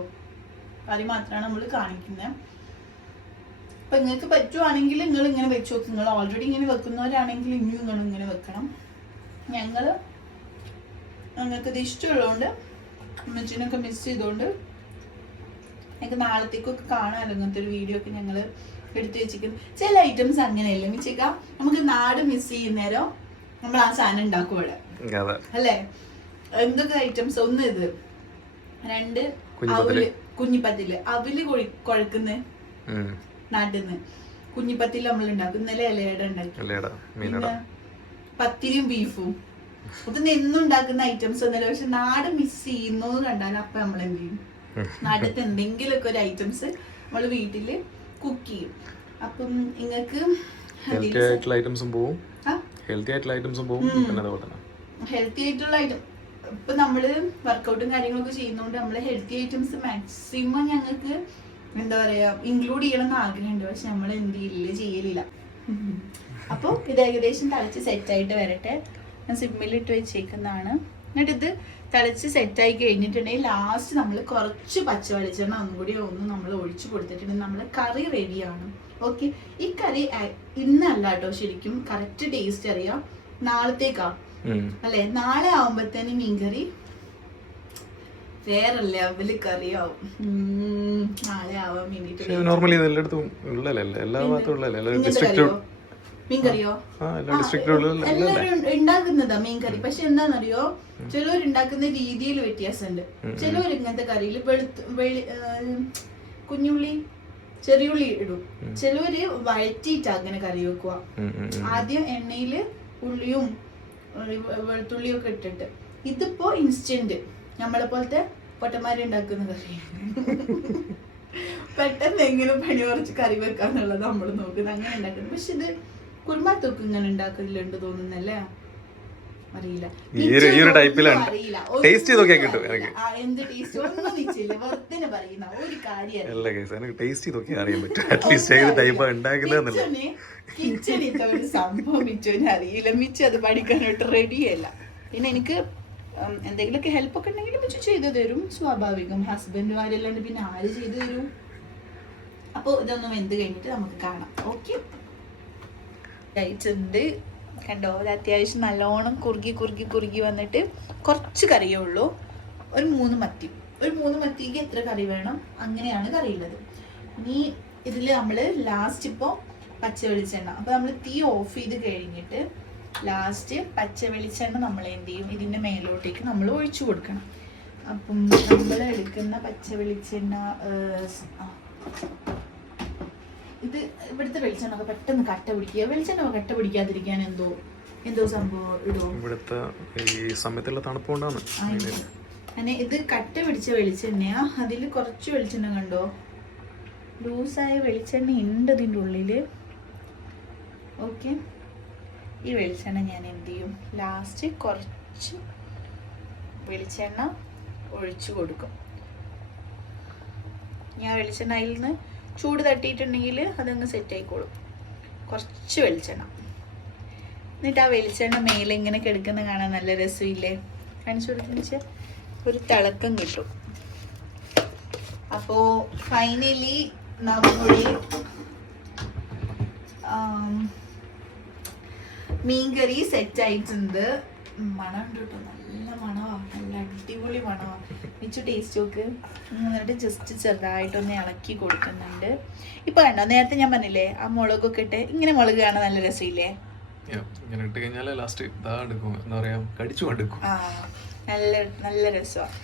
കറി മാത്രമാണ് നമ്മൾ കാണിക്കുന്നത് അപ്പൊ നിങ്ങൾക്ക് പറ്റുവാണെങ്കിൽ നിങ്ങൾ ഇങ്ങനെ വെച്ച് നോക്കും. നിങ്ങൾ ഓൾറെഡി ഇങ്ങനെ വെക്കുന്നവരാണെങ്കിൽ ഇനിയും നിങ്ങൾ ഇങ്ങനെ വെക്കണം. ഞങ്ങൾ ഞങ്ങൾക്ക് ഇത് ഇഷ്ടമുള്ളതുകൊണ്ട് അമ്മച്ചിനൊക്കെ മിസ് ചെയ്തുകൊണ്ട് ഞങ്ങൾക്ക് നാളത്തേക്കൊക്കെ കാണാമല്ലോ ഇങ്ങനത്തെ ഒരു വീഡിയോ ഒക്കെ ഞങ്ങൾ എടുത്തു വെച്ചിരിക്കുന്നു. ചില ഐറ്റംസ് അങ്ങനെയല്ല മിച്ചിക്ക നമുക്ക് നാട് മിസ് ചെയ്യുന്നേരം നമ്മൾ ആ സാധനം ഉണ്ടാക്കും ഇവിടെ അല്ലേ? എന്തൊക്കെ ഐറ്റംസ് ഒന്ന് ഇത്. രണ്ട് അവിൽ. കുഞ്ഞിപ്പത്തിൽ. അവൽ കൊഴി കുഴക്കുന്ന. നാട്ടിന്ന്. കുഞ്ഞിപ്പത്തിൽ കുഞ്ഞിപ്പത്തിൽ നമ്മൾ ഉണ്ടാക്കും. ഇന്നലെ ഇലയുടെ ഉണ്ടാക്കി പത്തിരിയും ബീഫും. അപ്പൊ എന്നും ഉണ്ടാക്കുന്ന ഐറ്റംസ് ഒന്നല്ല പക്ഷെ നാട് മിസ് ചെയ്യുന്നു കണ്ടാൽ അപ്പൊ നമ്മൾ എന്ത് ചെയ്യും? നാട്ടിലത്തെ എന്തെങ്കിലുമൊക്കെ ഒരു ഐറ്റംസ് നമ്മൾ വീട്ടിൽ കുക്ക് ചെയ്യും. അപ്പം നിങ്ങൾക്ക് ഹെൽത്തി ആയിട്ടുള്ള ഐറ്റംസും പോവും. ഹെൽത്തി ആയിട്ടുള്ള ഐറ്റംസും പോവും. ഹെൽത്തി ആയിട്ടുള്ള ഐറ്റം ഇപ്പൊ നമ്മൾ വർക്കൗട്ടും കാര്യങ്ങളൊക്കെ ചെയ്യുന്നതുകൊണ്ട് നമ്മൾ ഹെൽത്തി ഐറ്റംസ് മാക്സിമം ഞങ്ങൾക്ക് എന്താ പറയാ ഇൻക്ലൂഡ് ചെയ്യണം എന്ന് ആഗ്രഹമുണ്ട് പക്ഷെ നമ്മൾ എന്ത് ചെയ്യില്ല ചെയ്യലില്ല. അപ്പോൾ ഇത് ഏകദേശം തളിച്ച് സെറ്റ് ആയിട്ട് വരട്ടെ. ഞാൻ സിമ്മിലിട്ട് വെച്ചേക്കുന്നതാണ്. എന്നിട്ട് ഇത് സെറ്റ് ആയി കഴിഞ്ഞിട്ടുണ്ടെങ്കിൽ ലാസ്റ്റ് നമ്മൾ കുറച്ച് പച്ച വെളിച്ചെണ്ണ ഒന്നും കൂടി ഒന്ന് നമ്മൾ ഒഴിച്ചു കൊടുത്തിട്ടുണ്ടെങ്കിൽ നമ്മൾ കറി റെഡിയാണ് ഓക്കെ ഈ കറി ഇന്നല്ല കേട്ടോ ശരിക്കും കറക്റ്റ് ടേസ്റ്റ് അറിയാം. നാളത്തേക്കാ. ഉം. അല്ലെ? നാളെ ആവുമ്പത്തേന് മീൻകറി വേറെ ലെവൽ കറിയാവും. ഉം, നാളെ ആവാൻ പക്ഷെ വേണ്ടിട്ട് നോർമലി എല്ലായിടത്തും എല്ലാ ഭാഗത്തും ഡിസ്ട്രിക്റ്റ് മീൻകറിയോ? എല്ലാവരും ഉണ്ടാക്കുന്നതാ മീൻകറി. പക്ഷെ എന്താണെന്നറിയോ ചിലവർ ഉണ്ടാക്കുന്ന രീതിയിൽ വ്യത്യാസമുണ്ട്. ചിലവർ ഇങ്ങനത്തെ കറിയിൽ വെളുത്ത് വെളി കുഞ്ഞുള്ളി ചെറിയുള്ളി ഇടും. ചിലവര് വഴറ്റിയിട്ടാ അങ്ങനെ കറി വെക്കുക. ആദ്യം എണ്ണയിൽ ഉള്ളിയും ഏഹ്, വെ- ഇട്ടിട്ട്. ഇതിപ്പോ ഇൻസ്റ്റന്റ് നമ്മളെ പോലത്തെ പൊട്ടന്മാര് ഉണ്ടാക്കുന്ന കറി. പെട്ടെന്ന് എങ്ങനെ പണി കുറച്ച് കറി വെക്കാന്നുള്ളത് നമ്മൾ നോക്കുന്നത്. അങ്ങനെ ഉണ്ടാക്കുന്നത്. പക്ഷെ ഇത് കുരുമാത്തൊക്കെ ഇങ്ങനെ ഉണ്ടാക്കലുണ്ട് തോന്നുന്നല്ലേ? അറിയില്ല. ഈ ഒരു- ടൈപ്പിലാണ്. ഒന്നും ചെയ്ത് നോക്കിയാൽ കിട്ടും എനിക്ക്. എന്ത് ടേസ്റ്റ് ഒന്നും നിശ്ചയില്ല. വെറുതെ പറയുന്ന ഒരു കാര്യം അല്ല കേസ്. എനിക്ക് ടേസ്റ്റ് ചെയ്തൊക്കെ അറിയാൻ പറ്റും. അറ്റ്ലീസ്റ്റ് ഏത് ടൈപ്പാണ് ഉണ്ടാക്കുന്നതെന്നല്ല കിച്ചണിത്തെ ഒരു സംഭവം മിച്ചുവിന് അറിയില്ല. മിച്ചു അത് പഠിക്കാനായിട്ട് റെഡിയല്ല പിന്നെ എനിക്ക് എന്തെങ്കിലുമൊക്കെ ഹെൽപ്പ് ഒക്കെ ഉണ്ടെങ്കിൽ മിച്ചു ചെയ്തു തരും. സ്വാഭാവികം. ഹസ്ബൻഡുമാരല്ലാണ്ട് പിന്നെ ആര് ചെയ്തു തരും? അപ്പോൾ ഇതൊന്നും വെന്ത് കഴിഞ്ഞിട്ട് നമുക്ക് കാണാം. ഓക്കെ കഴിച്ചിട്ടുണ്ട് കണ്ടോ? അത് അത്യാവശ്യം നല്ലോണം കുറുകി കുറുകി കുറുകി വന്നിട്ട് കുറച്ച് കറിയേ ഉള്ളൂ. ഒരു മൂന്ന് മത്തി. ഒരു മൂന്ന് മത്തിക്ക് എത്ര കറി വേണം? അങ്ങനെയാണ് കറിയുള്ളത് ഇനി ഇതിൽ നമ്മൾ ലാസ്റ്റ് ഇപ്പോൾ പച്ച വെളിച്ചെണ്ണ. അപ്പോൾ നമ്മൾ തീ ഓഫ് ചെയ്ത് കഴിഞ്ഞിട്ട് ലാസ്റ്റ് പച്ച വെളിച്ചെണ്ണ നമ്മൾ എന്ത് ചെയ്യും? ഇതിന്റെ മേലോട്ടേക്ക് നമ്മൾ ഒഴിച്ചു കൊടുക്കണം. അപ്പം നമ്മൾ എടുക്കുന്ന പച്ച വെളിച്ചെണ്ണ. ഇത് ഇവിടുത്തെ വെളിച്ചെണ്ണ ഒക്കെ പെട്ടെന്ന് കട്ട പിടിക്കുക. വെളിച്ചെണ്ണ കട്ട പിടിക്കാതിരിക്കാൻ എന്തോ എന്തോ സംഭവം ഇടോ? ഇവിടുത്തെ ഈ സമയത്തുള്ള തണുപ്പ് കൊണ്ടാണ് അങ്ങനെ ഇത് കട്ട പിടിച്ച വെളിച്ചെണ്ണയാ? അതിൽ കുറച്ച് വെളിച്ചെണ്ണ കണ്ടോ? ലൂസായ വെളിച്ചെണ്ണ ഉണ്ട് ഇതിന്റെ ഉള്ളിൽ ഓക്കെ. ഈ വെളിച്ചെണ്ണ ഞാൻ എന്ത് ചെയ്യും? ലാസ്റ്റ് കുറച്ച് വെളിച്ചെണ്ണ ഒഴിച്ചു കൊടുക്കും. ഞാൻ വെളിച്ചെണ്ണ അതിൽ നിന്ന് ചൂട് തട്ടിയിട്ടുണ്ടെങ്കിൽ അതങ്ങ് സെറ്റ് ആയിക്കോളും. കുറച്ച് വെളിച്ചെണ്ണ. എന്നിട്ട് ആ വെളിച്ചെണ്ണ മേലെ ഇങ്ങനെ കിടക്കുന്ന കാണാൻ നല്ല രസമില്ലേ? കാണിച്ചു കൊടുക്കുന്ന ഒരു തിളക്കം കിട്ടും. അപ്പോ ഫൈനലി നമ്മുടെ മീൻകറി സെറ്റ് ആയിട്ടുണ്ട്. മണം ഉണ്ട് കേട്ടോ നല്ല മണമാണ് നല്ല അടിപൊളി മണമാ മിച്ചു ടേസ്റ്റ് നോക്ക്. എന്നിട്ട് ജസ്റ്റ് ചെറുതായിട്ടൊന്ന് ഇളക്കി കൊടുക്കുന്നുണ്ട്. ഇപ്പൊ കണ്ടോ നേരത്തെ ഞാൻ പറഞ്ഞില്ലേ ആ മുളകൊക്കെ ഇട്ട് ഇങ്ങനെ മുളക് കാണാൻ നല്ല രസമില്ലേ? ഇങ്ങനെ ഇട്ട് കഴിഞ്ഞാൽ ലാസ്റ്റ് ഇതാ എടുക്കും. എന്താ പറയാ കടിച്ചു എടുക്കും. ആ നല്ല നല്ല രസമാണ്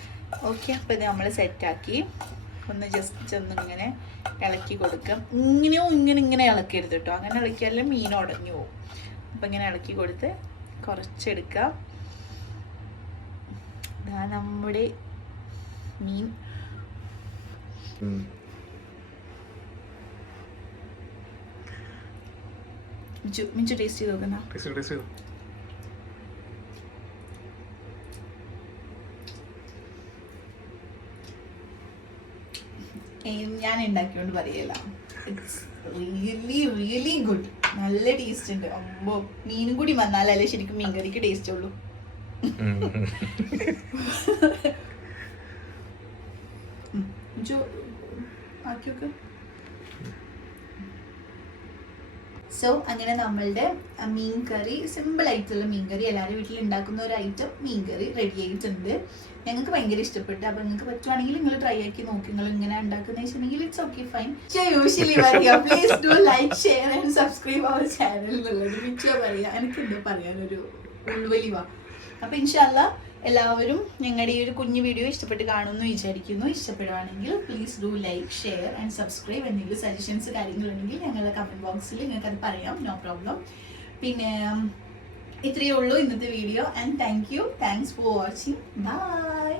ഓക്കെ അപ്പോൾ ഇത് നമ്മൾ സെറ്റാക്കി ഒന്ന് ജസ്റ്റ് ഒന്ന് ഇങ്ങനെ ഇളക്കി കൊടുക്കാം. ഇങ്ങനെയോ ഇങ്ങനെ ഇങ്ങനെ ഇളക്കരുത് കേട്ടോ. അങ്ങനെ ഇളക്കിയാൽ മീൻ ഉടഞ്ഞു പോകും അപ്പം ഇങ്ങനെ ഇളക്കി കൊടുത്ത് കുറച്ചെടുക്കാം. ഇതാ നമ്മുടെ മീൻ Mm. മിച്ചു ടേസ്റ്റ് ചെയ്ത് നോക്കുന്ന Taste ചെയ്തോ. ഞാൻ ഉണ്ടാക്കിയോണ്ട് പറയല ഇറ്റ്സ് റിയലി റിയലി ഗുഡ് നല്ല ടേസ്റ്റ് ഉണ്ട് അമ്പോ മീനും കൂടി വന്നാലല്ലേ ശരിക്കും മീൻകറിക്ക് ടേസ്റ്റ് ഉള്ളൂ ഉം. ഉം. ഇജ്ജ് ആക്കി വെക്ക് സോ അങ്ങനെ നമ്മളുടെ മീൻ കറി സിമ്പിൾ ആയിട്ടുള്ള മീൻ കറി എല്ലാവരും വീട്ടിൽ ഉണ്ടാക്കുന്ന ഒരു ഐറ്റം മീൻ കറി റെഡി ആയിട്ടുണ്ട്. ഞങ്ങൾക്ക് ഭയങ്കര ഇഷ്ടപ്പെട്ടു. അപ്പൊ നിങ്ങൾക്ക് പറ്റുവാണെങ്കിൽ നിങ്ങൾ ട്രൈ ആക്കി നോക്കി. നിങ്ങൾ ഇങ്ങനെ ഉണ്ടാക്കുന്ന വെച്ചിട്ടുണ്ടെങ്കിൽ ഇറ്റ്സ് ഓക്കെ ഫൈൻ യൂഷ്വലി പറയാ please do like share and subscribe our channel എന്നുള്ളത് മിച്ചോ പറയാ. എനിക്ക് എന്താ പറയാനൊരു ഉൾവലിവാ. അപ്പൊ ഇൻഷാല്ല എല്ലാവരും ഞങ്ങളുടെ ഈ ഒരു കുഞ്ഞു വീഡിയോ ഇഷ്ടപ്പെട്ട് കാണുമെന്ന് വിചാരിക്കുന്നു. ഇഷ്ടപ്പെടുവാണെങ്കിൽ please do like share and subscribe എന്തെങ്കിലും സജഷൻസ് കാര്യങ്ങളുണ്ടെങ്കിൽ ഞങ്ങളുടെ കമന്റ് ബോക്സിൽ നിങ്ങൾക്ക് അത് പറയാം. നോ പ്രോബ്ലം പിന്നെ ഇത്രയേ ഉള്ളൂ ഇന്നത്തെ video and thank you thanks for watching bye